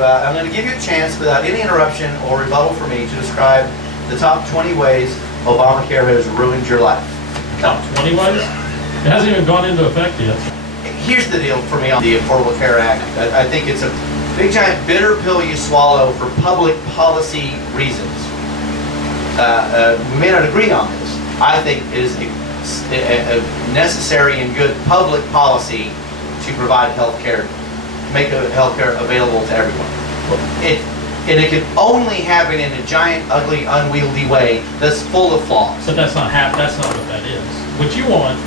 I'm going to give you a chance without any interruption or rebuttal from me to describe the top 20 ways Obamacare has ruined your life. Top 20 ways? It hasn't even gone into effect yet. Here's the deal for me on the Affordable Care Act. I think it's a big giant bitter pill you swallow for public policy reasons. We may not agree on this. I think it is a necessary and good public policy to provide health care, make health care available to everyone. And it can only happen in a giant, ugly, unwieldy way that's full of flaws. But that's not what that is. What you want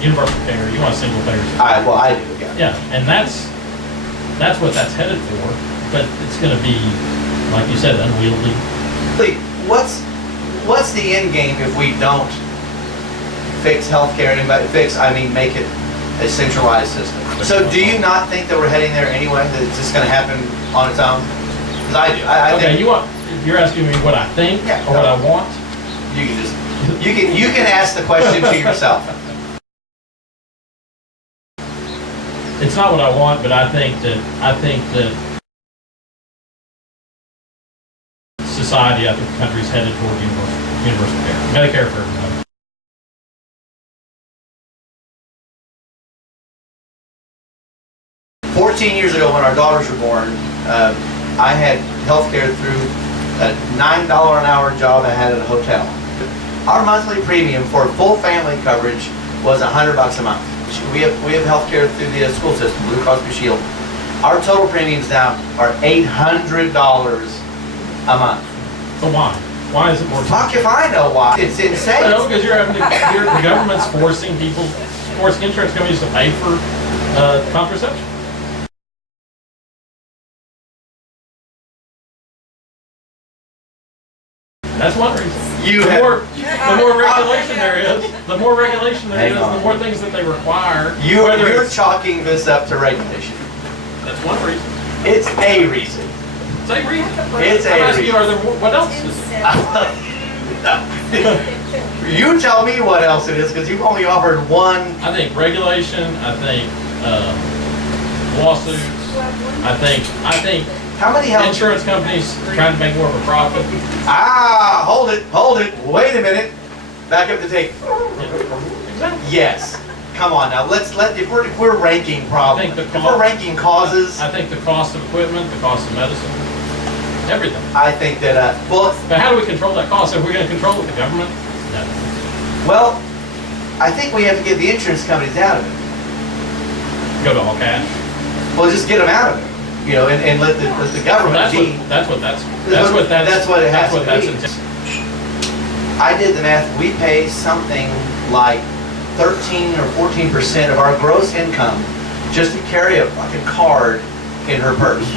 universal care, you want single payer. Well, I do, yeah. Yeah, and that's what that's headed for, but it's going to be, like you said, unwieldy. What's the end game if we don't fix healthcare? I mean make it a centralized system. So do you not think that we're heading there anyway? That it's just going to happen on its own? Because I do. I think you're asking me what I think or what I want? You can ask the question to yourself. It's not what I want, but I think that society, I think the country's headed toward universal care, Medicare for everybody. "14 years ago, when our daughters were born, I had health care through a $9 an hour job I had at a hotel. Our monthly premium for full family coverage was $100 a month. We have health care through the school system, Blue Cross Blue Shield. Our total premiums now are $800 a month. So why? Why is it more? Fuck if I know why. It's insane. No, because the government's forcing insurance companies to pay for contraception. That's one reason. The more regulation there is, the more things that they require. You're chalking this up to regulation. That's one reason. It's a reason. It's a reason. It's a reason. What else is it? You tell me what else it is, because you've only offered one. I think regulation. I think lawsuits. I think. How many insurance companies trying to make more of a profit? Hold it. Wait a minute. Back up the tape. Exactly. Yes. Come on now. If we're ranking problems, if we're ranking causes. I think the cost of equipment, the cost of medicine, everything. I think that But how do we control that cost? If we're going to control it with the government? No. Well, I think we have to get the insurance companies out of it. Go to all cash. Well, just get them out of it. And let the government be. That's what it has to be. I did the math. We pay something like 13 or 14% of our gross income just to carry a fucking card in her purse.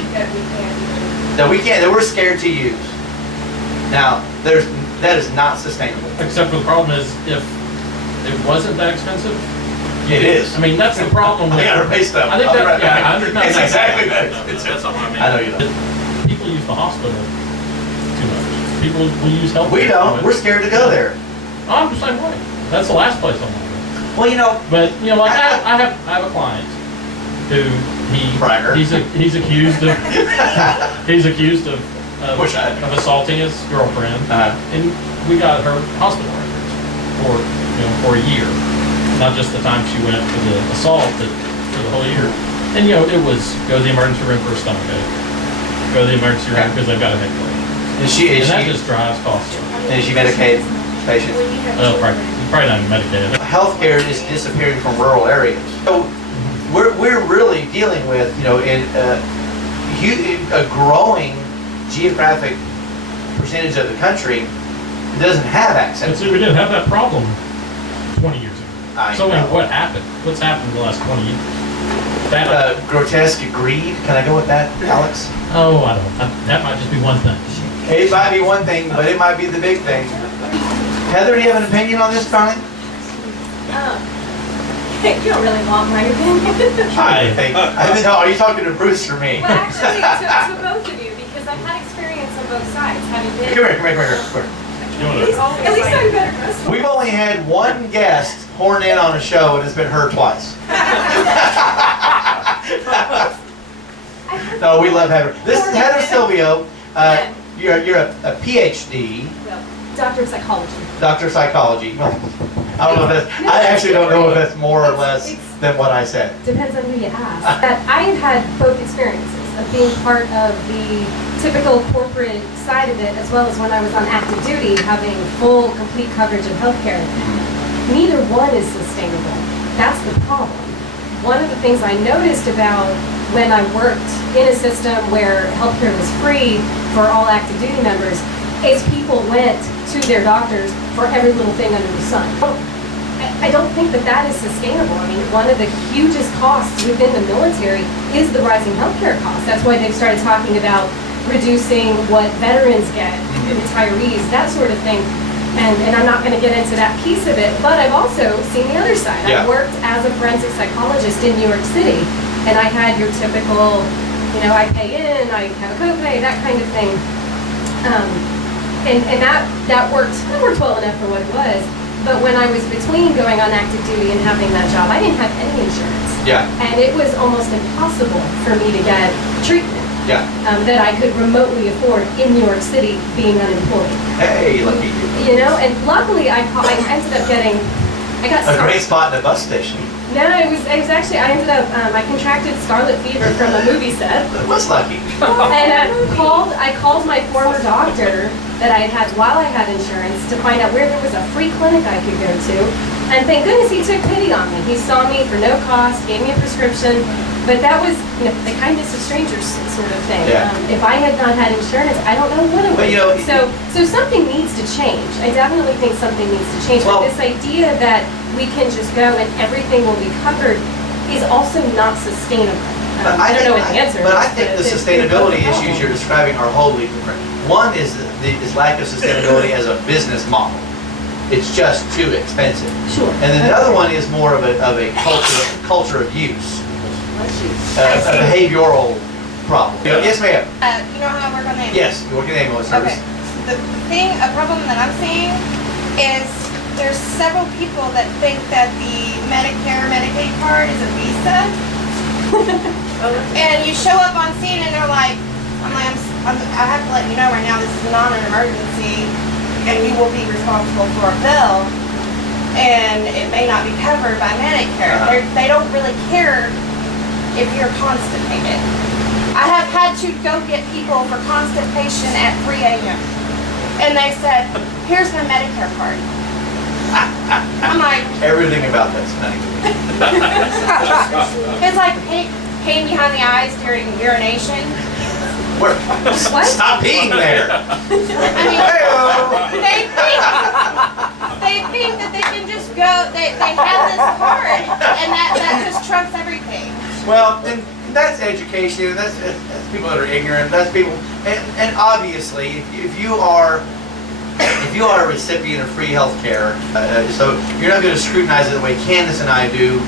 That we're scared to use. Now, that is not sustainable. Except for the problem is, if it wasn't that expensive. It is. I mean, that's the problem. I got to pay stuff. I think I understand. It's exactly that. That's all I mean. I know you don't. People use the hospital too much. People will use health. We don't. We're scared to go there. I'm the same way. That's the last place I want to go. Well, But like I have a client who he's accused of assaulting his girlfriend, and we got her hospital records for a year. Not just the time she went for the assault, but for the whole year. And it was go to the emergency room for a stomach ache. Go to the emergency room because they've got a head cold. That just drives costs. Is she Medicaid patient? Probably not Medicaid. Healthcare is disappearing from rural areas. So we're really dealing with a growing geographic percentage of the country that doesn't have access. And see, we didn't have that problem 20 years ago. What happened? What's happened in the last 20 years? Grotesque greed. Can I go with that, Alex? Oh, I don't. That might just be one thing. It might be one thing, but it might be the big thing. Heather, do you have an opinion on this, Connie? You don't really want my opinion. Are you talking to Bruce or me? Well, actually, to both of you, because I've had experience on both sides. Having been. Come here. At least I'm better dressed. We've only had one guest horn in on a show, and it's been her twice. I've heard No, we love Heather. This is Heather Silvio. You're a PhD. Doctor of psychology. Doctor of psychology. Well, I don't know if that's, I actually don't know if that's more or less than what I said. Depends on who you ask. I have had both experiences of being part of the typical corporate side of it, as well as when I was on active duty, having full, complete coverage of healthcare. Neither one is sustainable. That's the problem. One of the things I noticed about when I worked in a system where healthcare was free for all active duty members is people went to their doctors for every little thing under the sun. I don't think that that is sustainable. I mean, one of the hugest costs within the military is the rising healthcare costs. That's why they've started talking about reducing what veterans get, retirees, that sort of thing. And I'm not going to get into that piece of it, but I've also seen the other side. Yeah. I worked as a forensic psychologist in New York City, and I had your typical, I pay in, I have a copay, that kind of thing. And that worked well enough for what it was. But when I was between going on active duty and having that job, I didn't have any insurance. Yeah. And it was almost impossible for me to get treatment. Yeah. That I could remotely afford in New York City being unemployed. Hey, lucky you. And luckily I ended up getting, I got A great spot in a bus station. No, it was actually, I ended up, I contracted scarlet fever from a movie set. It was lucky. And I called my former doctor that I had while I had insurance to find out where there was a free clinic I could go to. And thank goodness he took pity on me. He saw me for no cost, gave me a prescription. But that was the kindness of strangers sort of thing. Yeah. If I had not had insurance, I don't know what it would be. So something needs to change. I definitely think something needs to change. Well, but this idea that we can just go and everything will be covered is also not sustainable. I don't know what the answer is. But I think the sustainability issues you're describing are wholly different. One is lack of sustainability as a business model. It's just too expensive. Sure. And then the other one is more of a culture of use. A behavioral problem. Yes, ma'am. You know how I work on the ambulance? Yes, you work in the ambulance service. Okay. A problem that I'm seeing is there's several people that think that the Medicare, Medicaid card is a visa. And you show up on scene and they're like, I have to let you know right now this is not an emergency and you will be responsible for a bill. And it may not be covered by Medicare. They don't really care if you're constipated. I have had to go get people for constipation at 3 a.m. And they said, here's my Medicare card. I'm like, Everything about that's funny. it's like pain behind the eyes during urination. What? Stop peeing there. I mean, they think that they can just go, they have this card and that just trumps everything. Well, and that's education, and that's people that are ignorant. That's people, and obviously, if you are a recipient of free health care, so you're not going to scrutinize it the way Candace and I do,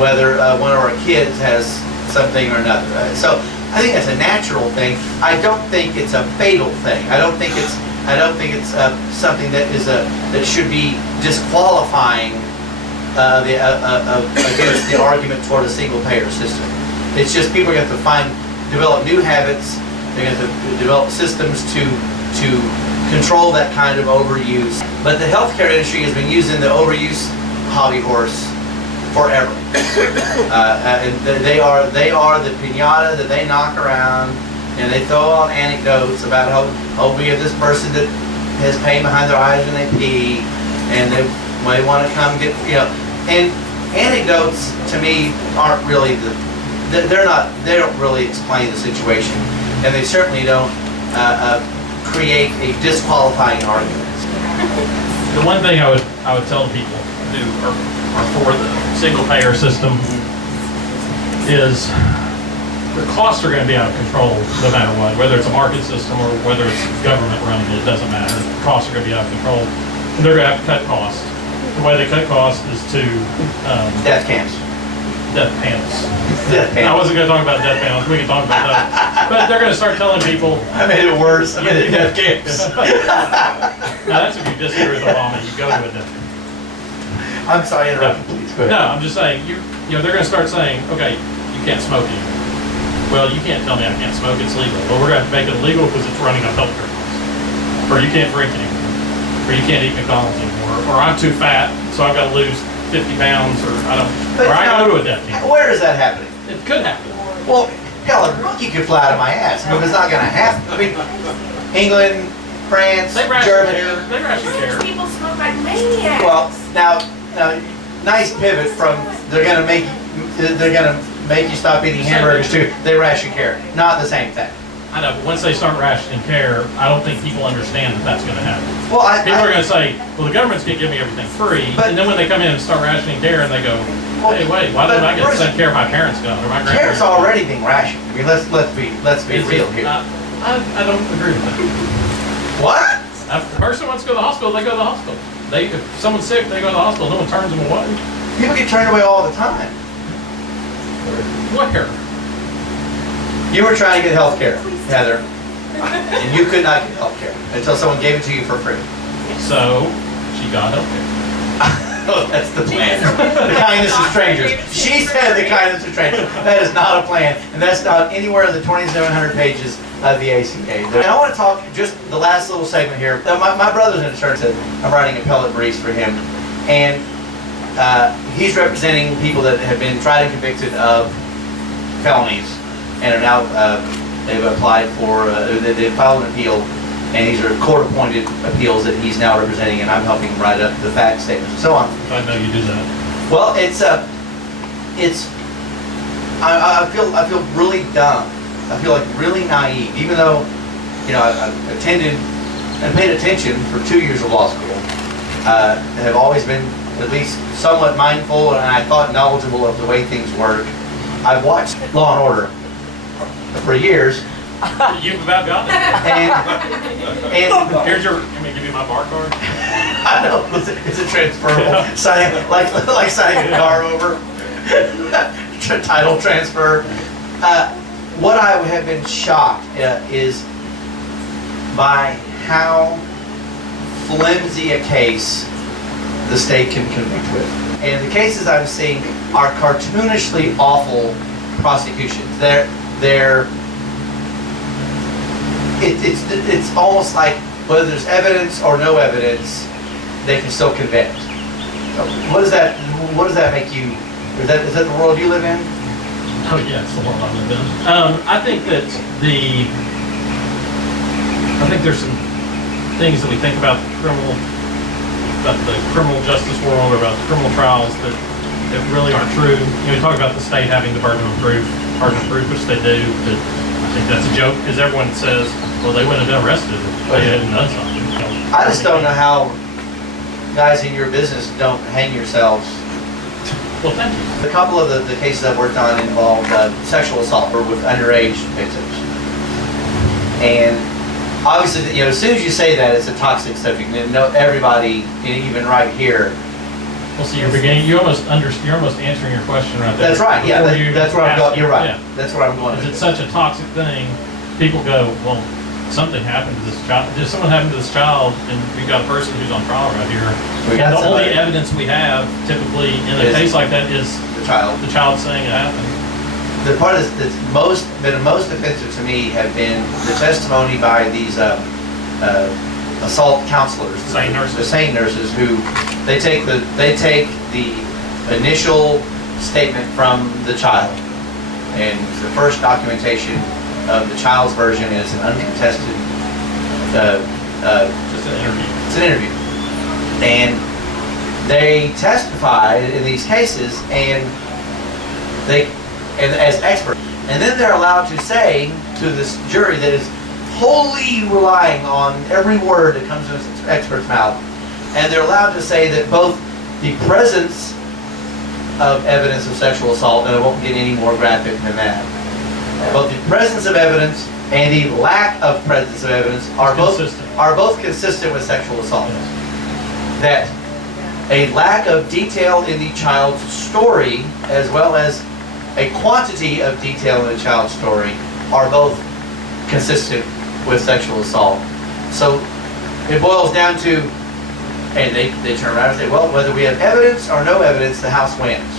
whether one of our kids has something or another. So I think that's a natural thing. I don't think it's a fatal thing. I don't think it's something that should be disqualifying against the argument toward a single payer system. It's just people are going to develop new habits. They're going to develop systems to control that kind of overuse. But the healthcare industry has been using the overuse hobby horse forever. And they are the piñata that they knock around, and they throw out anecdotes about how we have this person that has pain behind their eyes when they pee, and they want to come get, and anecdotes to me aren't really they don't really explain the situation, and they certainly don't create a disqualifying argument. The one thing I would tell people who are for the single payer system is the costs are going to be out of control no matter what, whether it's a market system or whether it's government running it, doesn't matter. The costs are going to be out of control. And they're going to have to cut costs. The way they cut costs is to Death camps. death panels. Death I panels. wasn't going to talk about death panels. We can talk about that. But they're going to start telling people. I made it worse. I made it death camps. Now that's if you disagree with Obama, you go to a death camp. I'm sorry, interrupt, please. Go ahead. No, I'm just saying, they're going to start saying, okay, you can't smoke anymore. well, you can't tell me I can't smoke, it's legal. Well, we're gonna have to make it illegal because it's running up healthcare costs. Or you can't drink anymore, or you can't eat McDonald's anymore, or I'm too fat, so I've gotta lose 50 pounds, or or I go to a dentist. Where is that happening? It could happen. Well, hell, a monkey could fly out of my ass. I mean, it's not gonna happen. I mean, England, France, They ration Germany. care, they ration care. French people smoke like maniacs. Well, now, nice pivot from they're gonna make you stop eating hamburgers to they ration care. Not the same thing. I know, but once they start rationing care, I don't think people understand that that's gonna happen. Well, People are gonna say, well, the government's gonna give me everything free, But- and then when they come in and start rationing care, and they go, Well, hey, wait, why but don't I get the Bruce, same care my parents got, or my grandparents? care's already being rationed. I mean, let's be Is real it here. not- I don't agree with that. What? If a person wants to go to the hospital, they go to the hospital. If someone's sick, they go to the hospital, no one turns them away. People get turned away all the time. Where? You were trying to get health care, Heather, and you could not get health care until someone gave it to you for free. So, she got help care. Oh, that's the plan. The kindness of strangers. She said the kindness of strangers. That is not a plan, and that's not anywhere in the 2,700 pages of the ACA. And I want to talk just the last little segment here. My brother's in insurance, and I'm writing appellate briefs for him, and he's representing people that have been tried and convicted of felonies, and are now they've applied for they've filed an appeal. And these are court-appointed appeals that he's now representing, and I'm helping him write up the fact statements and so on. I know you do that. Well, I feel really dumb. I feel like really naive, even though, you know, I attended and paid attention for 2 years of law school. Have always been at least somewhat mindful, and I thought knowledgeable of the way things work. I've watched Law and Order for years. You've about got it. And Here's your, let me give you my bar card. I know it's a transferable signing, like signing a car over. Title transfer. What I have been shocked is by how flimsy a case the state can convict with. And the cases I'm seeing are cartoonishly awful prosecutions. It's almost like whether there's evidence or no evidence, they can still convict. So what does that make you? Is that the world you live in? Oh yeah, it's the one I live in. I think that there's some things that we think about the criminal justice world, or about the criminal trials that really aren't true. You know, we talk about the state having the burden of proof, which they do. But I think that's a joke because everyone says, well, they wouldn't have been arrested if they hadn't done something. You know, I just don't know how guys in your business don't hang yourselves. Well, thank you. A couple of the cases I've worked on involved sexual assault with underage victims. And obviously, you know, as soon as you say that, it's a toxic subject. No, everybody, even right here. Well, see, you're almost answering your question right there. That's right. Yeah, that's where I'm going. You're right. Yeah. That's where I'm going. Because it's such a toxic thing. People go, well, something happened to this child. Did something happen to this child? And we've got a person who's on trial right here. And the only evidence we have, typically, in a case like that, is the child. The child saying it happened. The part that's been most offensive to me have been the testimony by these assault counselors, SANE nurses. the SANE nurses, who they take the initial statement from the child, and the first documentation of the child's version is an uncontested. Just an interview. It's an interview, and they testify in these cases, and as experts, and then they're allowed to say to this jury that is wholly relying on every word that comes from this expert's mouth, and they're allowed to say that both the presence of evidence of sexual assault, and I won't get any more graphic than that, both the presence of evidence and the lack of presence of evidence are both consistent with sexual assault. Yes. That a lack of detail in the child's story, as well as a quantity of detail in the child's story, are both consistent with sexual assault. So it boils down to, and they turn around and say, well, whether we have evidence or no evidence, the House wins.